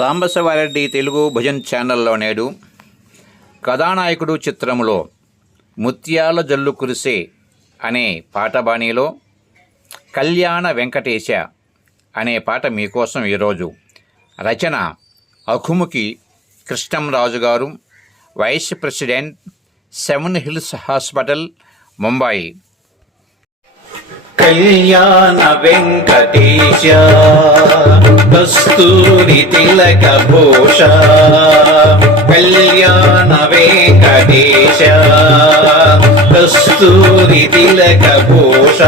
సాంబశివారెడ్డి తెలుగు భజన్ ఛానల్లో నేడు కథానాయకుడు చిత్రంలో ముత్యాల జల్లు కురిసే అనే పాటబాణీలో కళ్యాణ వెంకటేశ అనే పాట మీకోసం ఈరోజు రచన అఖుముకి కృష్ణంరాజు గారు vice president seven hills hospital Mumbai కళ్యాణ వెంకటేశ కస్తూరి తిలక భూష కళ్యాణ వెంకటేశ కస్తూరి తిలక భూష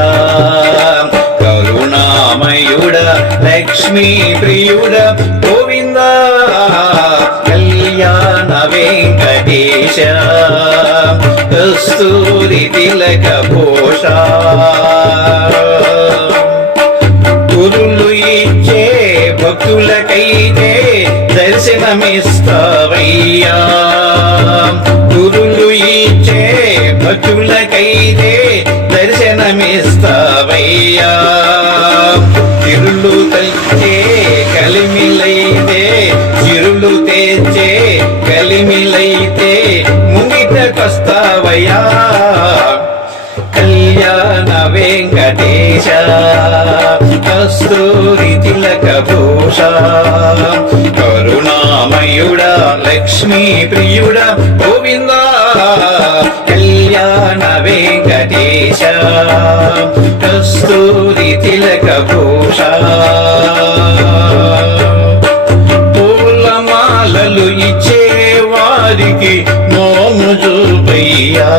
కరుణామయుడ లక్ష్మీ ప్రియుడ గోవింద కళ్యాణ వెంకటేశ కస్తూరి తిలక భూష దర్శనమిస్తావయ్యా. గురులు ఇచ్చే భక్తులకైతే దర్శనమిస్తావయ్యా. తిరులు తెచ్చే కలిమిలైతే చిరులు తెచ్చే కలిమిలైతే ముంగిటకొస్తావయ్యా కళ్యాణ వెంకటేశ కస్తూరి తిలక భూష లక్ష్మీ ప్రియుడ గోవింద కళ్యాణ వెంకటేశ కస్తూరి తిలక భూష. పూలమాలలు ఇచ్చే వారికి నోము చూపయ్యా.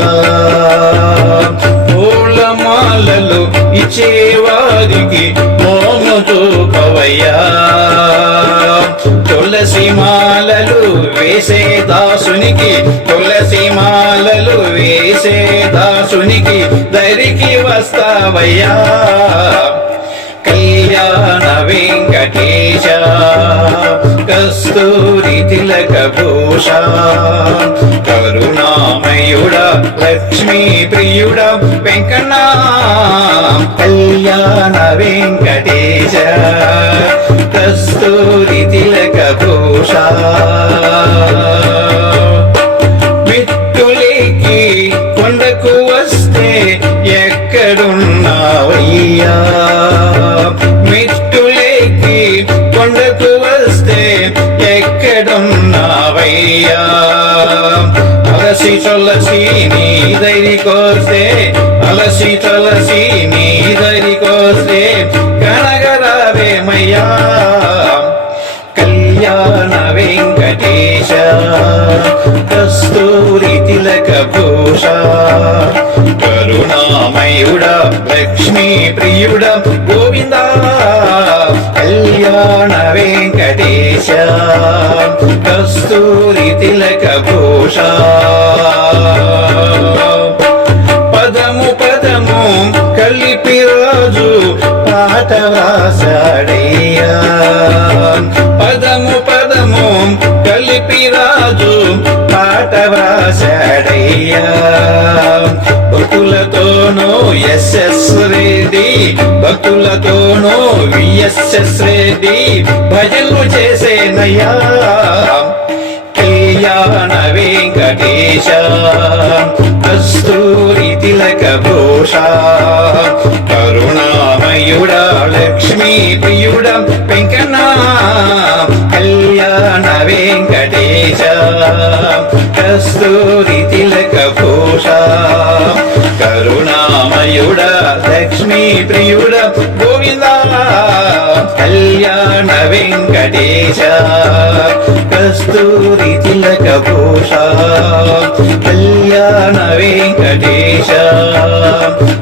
పూలమాలలు ఇచ్చే వారికి నోము చూపవయ్యా. తులసి మాల మాలలు వేసే దాసునికి తులసి మాలలు వేసే దాసునికి దరికి వస్తావయ్యా. కళ్యాణ వెంకటేశ కస్తూరి తిలక భూష కరుణామయుడ లక్ష్మీ ప్రియుడ వెంకన్న. కళ్యాణ వెంకటేశ కస్తూరి తిలక భూష మిట్టులేకి కొండకు వస్తే ఎక్కడున్నావయ్యా? మిట్టులేకి కొండకు వస్తే ఎక్కడున్నావయ్యా? అలసి తొలసి నీ దరి కోస్తే అలసి తొలసి నీ దరి కోస్తే కనగరావేమయ్యా కస్తూరి తిలక భూష కరుణామయుడ లక్ష్మీ ప్రియుడ గోవింద కళ్యాణ వెంకటేశ. కస్తూరి తిలక భూష భక్తులతోనూ ఎస్ఎస్ రెడ్డి భక్తులతోనూ విఎస్ఎస్ రెడ్డి భజనలు చేసేనయ్యా కళ్యాణ వెంకటేశ కస్తూరి తిలక భూష కరుణామయుడ లక్ష్మీ ప్రియుడ వెంకన్న కస్తూరి తిలక భూష కరుణామయుడ లక్ష్మీ ప్రియుడ గోవింద కళ్యాణ వెంకటేశ కస్తూరి తిలక భూష కళ్యాణ వెంకటేశ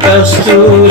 కస్తూరి